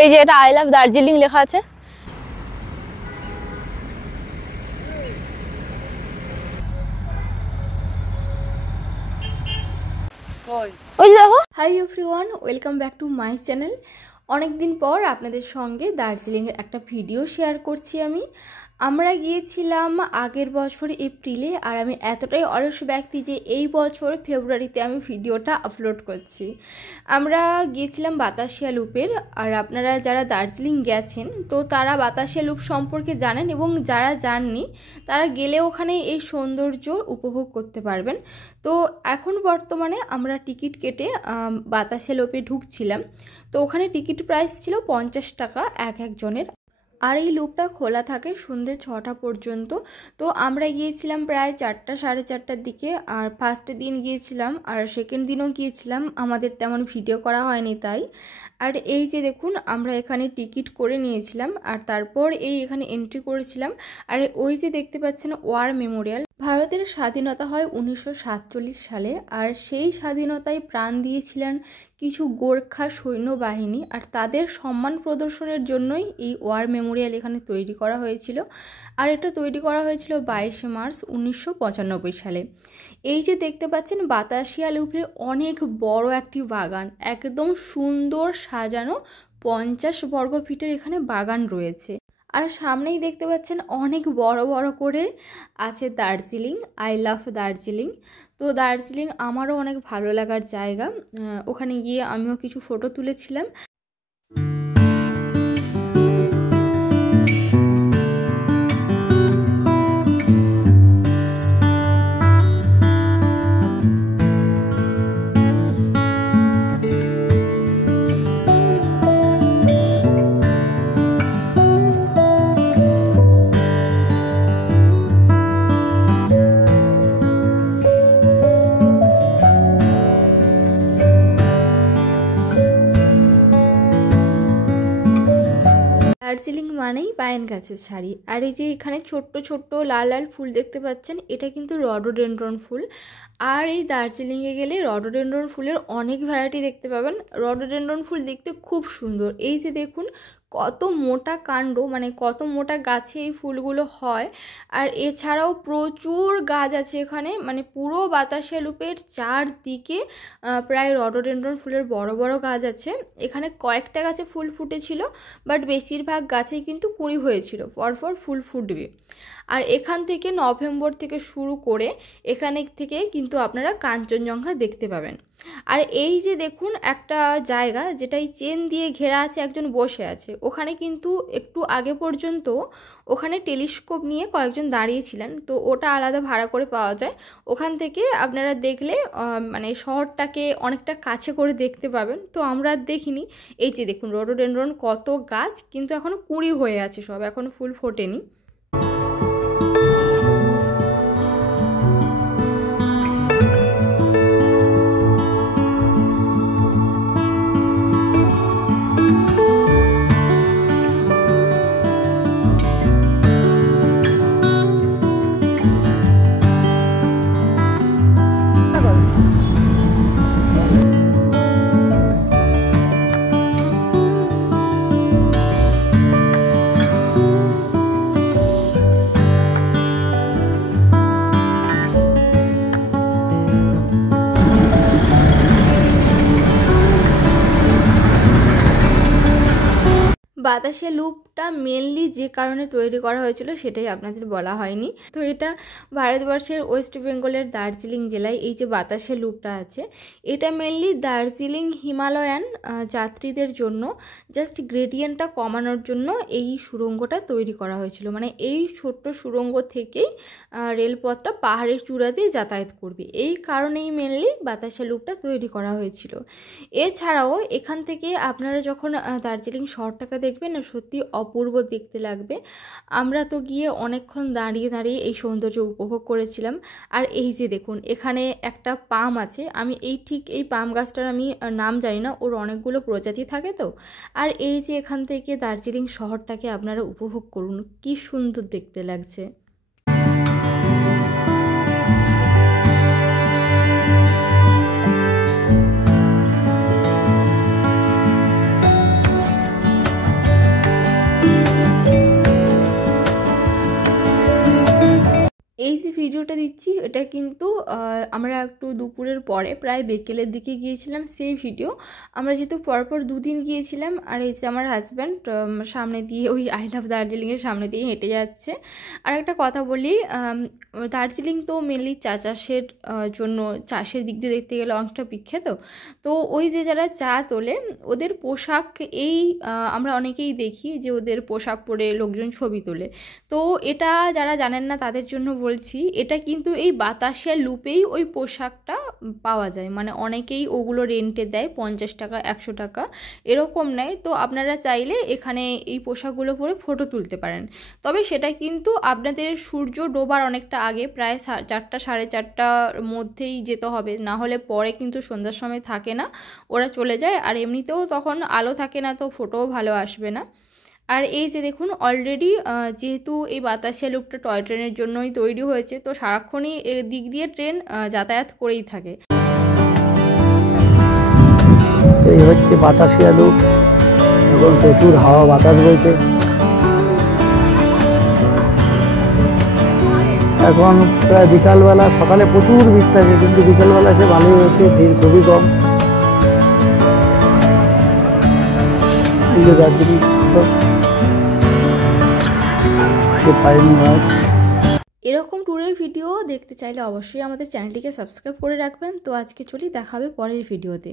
এই যে এটা আই লাভ দার্জিলিং লেখা আছে। ওই যে দেখো। Hi everyone, welcome back to my channel. অনেকদিন পর আপনাদের সঙ্গে দার্জিলিংয়ের একটা ভিডিও শেয়ার করছি আমরা গিয়েছিলাম আগের বছর এপ্রিলে, আর আমি এতটাই অলস ব্যক্তি যে এই বছর ফেব্রুয়ারিতে আমি ভিডিওটা আপলোড করছি। আমরা গিয়েছিলাম বাতাসিয়া লুপের, আর আপনারা যারা দার্জিলিং গেছেন তো তারা বাতাসিয়া লুপ সম্পর্কে জানেন, এবং যারা জাননি তারা গেলে ওখানে এই সৌন্দর্য উপভোগ করতে পারবেন। তো এখন বর্তমানে আমরা টিকিট কেটে বাতাসিয়া লুপে ঢুকছিলাম। তো ওখানে টিকিট প্রাইস ছিল 50 টাকা একজনের, আর এই লুপটা খোলা থাকে সন্ধ্যে 6টা পর্যন্ত। তো আমরা গিয়েছিলাম প্রায় 4টা সাড়ে 4টার দিকে, আর ফার্স্ট দিন গিয়েছিলাম আর সেকেন্ড দিনও গিয়েছিলাম, আমাদের তেমন ভিডিও করা হয়নি তাই। আর এই যে দেখুন আমরা এখানে টিকিট করে নিয়েছিলাম, আর তারপর এখানে এন্ট্রি করেছিলাম। আর ওই যে দেখতে পাচ্ছেন ওয়ার মেমোরিয়াল। ভারতের স্বাধীনতা হয় 1947 সালে, আর সেই স্বাধীনতায় প্রাণ দিয়েছিলেন কিছু গোর্খা সৈন্যবাহিনী, আর তাদের সম্মান প্রদর্শনের জন্যই এই ওয়ার মেমোরিয়াল এখানে তৈরি করা হয়েছিল। আর এটা তৈরি করা হয়েছিল 22শে মার্চ 1995 সালে। এই যে দেখতে পাচ্ছেন বাতাসিয়া লুপে অনেক বড় একটি বাগান, একদম সুন্দর সাজানো 50 বর্গ ফিটের এখানে বাগান রয়েছে। আর সামনেই দেখতে পাচ্ছেন অনেক বড় বড় করে আছে দার্জিলিং, আই লাভ দার্জিলিং। তো দার্জিলিং আমারও অনেক ভালো লাগার জায়গা, ওখানে গিয়ে আমিও কিছু ফটো তুলেছিলাম। দার্জিলিং মানেই পাইন গাছের শাড়ি, আর এই যে এখানে ছোট্ট ছোট্ট লাল লাল ফুল দেখতে পাচ্ছেন, এটা কিন্তু রডোডেনড্রন ফুল। আর এই দার্জিলিংয়ে গেলে রডোডেনড্রন ফুলের অনেক ভ্যারাইটি দেখতে পাবেন। রডোডেনড্রন ফুল দেখতে খুব সুন্দর। এই যে দেখুন কত মোটা কাণ্ড, মানে কত মোটা গাছে এই ফুলগুলো হয়। আর এছাড়াও প্রচুর গাছ আছে এখানে, মানে পুরো বাতাসিয়া লুপের চারদিকে প্রায় রডোডেনড্রন ফুলের বড় বড় গাছ আছে। এখানে কয়েকটা গাছে ফুল ফুটেছিল, বাট বেশিরভাগ গাছেই কিন্তু কুঁড়ি হয়েছিল, পরপর ফুল ফুটবে। আর এখান থেকে নভেম্বর থেকে শুরু করে এখানে থেকে কিন্তু আপনারা কাঞ্চনজঙ্ঘা দেখতে পাবেন। আর এই যে দেখুন একটা জায়গা যেটাই চেন দিয়ে ঘেরা আছে, একজন বসে আছে ওখানে, কিন্তু একটু আগে পর্যন্ত ওখানে টেলিস্কোপ নিয়ে কয়েকজন দাঁড়িয়েছিলেন, তো ওটা আলাদা ভাড়া করে পাওয়া যায়। ওখান থেকে আপনারা দেখলে মানে শহরটাকে অনেকটা কাছে করে দেখতে পাবেন। তো আমরা দেখিনি। এই যে দেখুন রডোডেনড্রন কত গাছ, কিন্তু এখনও কুঁড়ি হয়ে আছে, সব এখনও ফুল ফোটেনি। বাতাসিয়া লুপটা মেনলি যে কারণে তৈরি করা হয়েছিল সেটাই আপনাদের বলা হয়নি। তো এটা ভারতবর্ষের ওয়েস্ট বেঙ্গলের দার্জিলিং জেলায় এই যে বাতাসিয়া লুপটা আছে, এটা মেনলি দার্জিলিং হিমালয়ান যাত্রীদের জন্য জাস্ট গ্রেডিয়েন্টটা কমানোর জন্য এই সুড়ঙ্গটা তৈরি করা হয়েছিল। মানে এই ছোট্ট সুড়ঙ্গ থেকেই রেলপথটা পাহাড়ের চূড়া দিয়ে যাতায়াত করবে, এই কারণেই মেনলি বাতাসিয়া লুপটা তৈরি করা হয়েছিল। এছাড়াও এখান থেকে আপনারা যখন দার্জিলিং শহরটাকে দেখবেন না, সত্যি অপূর্ব দেখতে লাগবে। আমরা তো গিয়ে অনেকক্ষণ দাঁড়িয়ে দাঁড়িয়ে এই সৌন্দর্য উপভোগ করেছিলাম। আর এই যে দেখুন এখানে একটা পাম আছে, আমি এই পাম গাছটার আমি নাম জানি না, ওর অনেকগুলো প্রজাতি থাকে তো। আর এই যে এখান থেকে দার্জিলিং শহরটাকে আপনারা উপভোগ করুন, কি সুন্দর দেখতে লাগছে। ভিডিওটা দিচ্ছি এটা কিন্তু আমরা একটু দুপুরের পরে প্রায় বিকেলের দিকে গিয়েছিলাম সেই ভিডিও। আমরা যেহেতু পরপর 2 দিন গিয়েছিলাম, আর এই যে আমার হাজব্যান্ড সামনে দিয়ে ওই আই লাভ দার্জিলিংয়ের সামনে দিয়ে হেঁটে যাচ্ছে। আর একটা কথা বলি, দার্জিলিং তো মেনলি চা চাষের জন্য, চাষের দিক দিয়ে দেখতে গেলে অনেকটা বিখ্যাত। তো ওই যে যারা চা তোলে ওদের পোশাক, এই আমরা অনেকেই দেখি যে ওদের পোশাক পরে লোকজন ছবি তোলে। তো এটা যারা জানেন না তাদের জন্য বলছি, এটা কিন্তু এই বাতাসিয়া লুপেই ওই পোশাকটা পাওয়া যায়। মানে অনেকেই ওগুলো রেন্টে দেয়, 50 টাকা 100 টাকা এরকম নেয়। তো আপনারা চাইলে এখানে এই পোশাকগুলো পরে ফটো তুলতে পারেন। তবে সেটা কিন্তু আপনাদের সূর্য ডোবার অনেকটা আগে, প্রায় 4টা 4:30টার মধ্যেই যেতে হবে, না হলে পরে কিন্তু সন্ধ্যার সময় থাকে না, ওরা চলে যায়। আর এমনিতেও তখন আলো থাকে না, তো ফটোও ভালো আসবে না। আর এই যে দেখুন অলরেডি যেহেতু এই বাতাসিয়া লুপটা টয় ট্রেনের জন্যই তৈরি হয়েছে, তো সারাক্ষণই দিক দিয়ে ট্রেন যাতায়াত করেই থাকে। এই হচ্ছে বাতাসিয়া লুপ, এখন প্রচুর হাওয়া বাতাস বইছে। এখন প্রায় বিকালবেলা, সকালে প্রচুর ভিড় থাকে কিন্তু বিকালবেলা সে ভালোই হয়েছে, ভিড় খুবই কম। দার্জিলিং এরকম ট্যুরের ভিডিও দেখতে চাইলে অবশ্যই আমাদের চ্যানেলটিকে সাবস্ক্রাইব করে রাখবেন। তো আজকে চলি, দেখা হবে পরের ভিডিওতে।